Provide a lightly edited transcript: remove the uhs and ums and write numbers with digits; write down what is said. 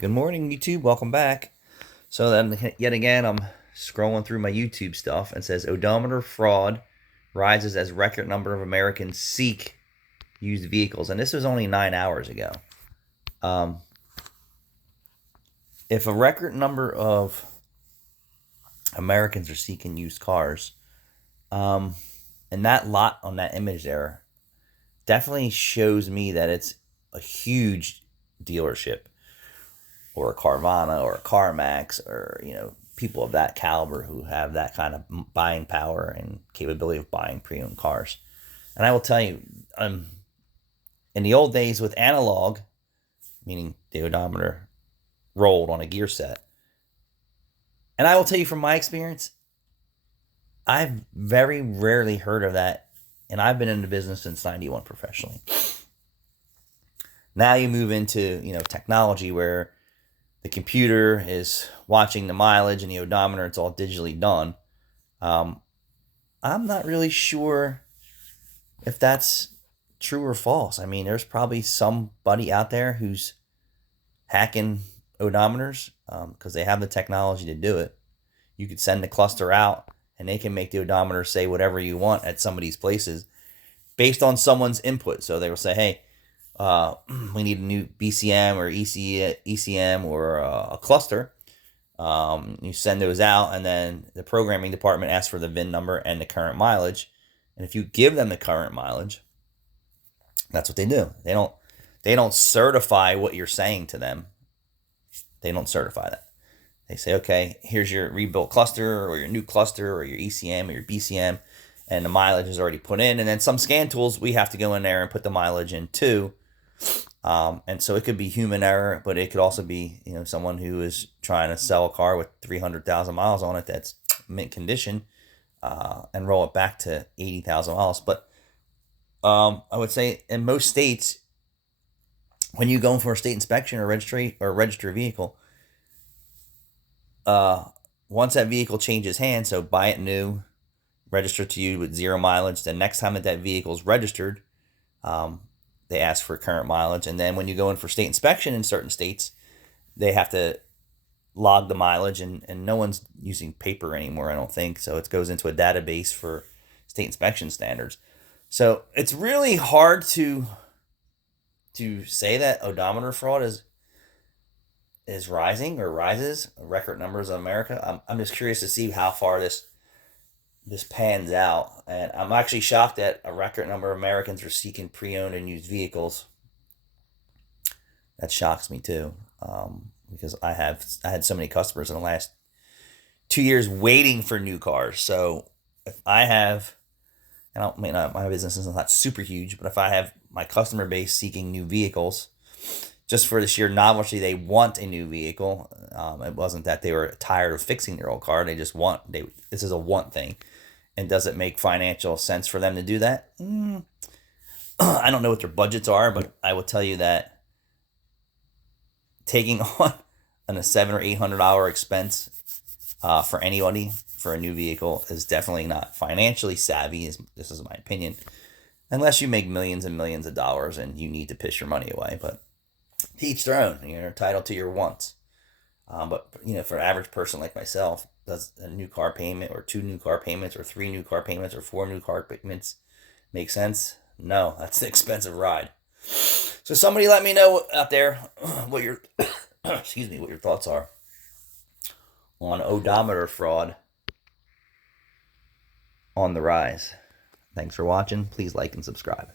Good morning, YouTube. Welcome back. So then, yet again, I'm scrolling through my YouTube stuff and it says odometer fraud rises as record number of Americans seek used vehicles, and this was only 9 hours ago. Um, if a record number of Americans are seeking used cars, and that lot on that image there definitely shows me that it's a huge dealership, or a Carvana or a CarMax, or people of that caliber who have that kind of buying power and capability of buying pre-owned cars. And I will tell you, in the old days with analog, meaning the odometer rolled on a gear set, and I will tell you from my experience, I've very rarely heard of that, and I've been in the business since '91 professionally. Now you move into technology where the computer is watching the mileage and the odometer, it's all digitally done. I'm not really sure if that's true or false. I mean, there's probably somebody out there who's hacking odometers because they have the technology to do it. You could send the cluster out and they can make the odometer say whatever you want at some of these places based on someone's input. So they will say, hey, we need a new BCM or ECM or a cluster. You send those out, and then the programming department asks for the VIN number and the current mileage. And if you give them the current mileage, that's what they do. They don't certify what you're saying to them. They don't certify that. They say, okay, here's your rebuilt cluster or your new cluster or your ECM or your BCM, and the mileage is already put in. And then some scan tools, we have to go in there and put the mileage in too. And so it could be human error, but it could also be, someone who is trying to sell a car with 300,000 miles on it that's mint condition, and roll it back to 80,000 miles. But I would say in most states, when you go in for a state inspection or registry or register a vehicle, once that vehicle changes hands, so buy it new, register to you with 0 mileage, the next time that vehicle is registered, they ask for current mileage. And then when you go in for state inspection in certain states, they have to log the mileage, and no one's using paper anymore, I don't think. So it goes into a database for state inspection standards. So it's really hard to say that odometer fraud is rising or rises, record numbers in America. I'm just curious to see how far this pans out, and I'm actually shocked that a record number of Americans are seeking pre-owned and used vehicles. That shocks me too, because I had so many customers in the last 2 years waiting for new cars. So if I have, my business is not super huge, but if I have my customer base seeking new vehicles, just for the sheer novelty, they want a new vehicle. It wasn't that they were tired of fixing their old car; they just this is a want thing. And does it make financial sense for them to do that? I don't know what their budgets are, but I will tell you that taking on a $700 or $800 expense for anybody for a new vehicle is definitely not financially savvy. This is my opinion, unless you make millions and millions of dollars and you need to piss your money away. But to each their own. You're entitled to your wants. But for an average person like myself, does a new car payment or 2 new car payments or 3 new car payments or 4 new car payments make sense? No, that's an expensive ride. So somebody let me know out there what your what your thoughts are on odometer fraud on the rise. Thanks for watching. Please like and subscribe.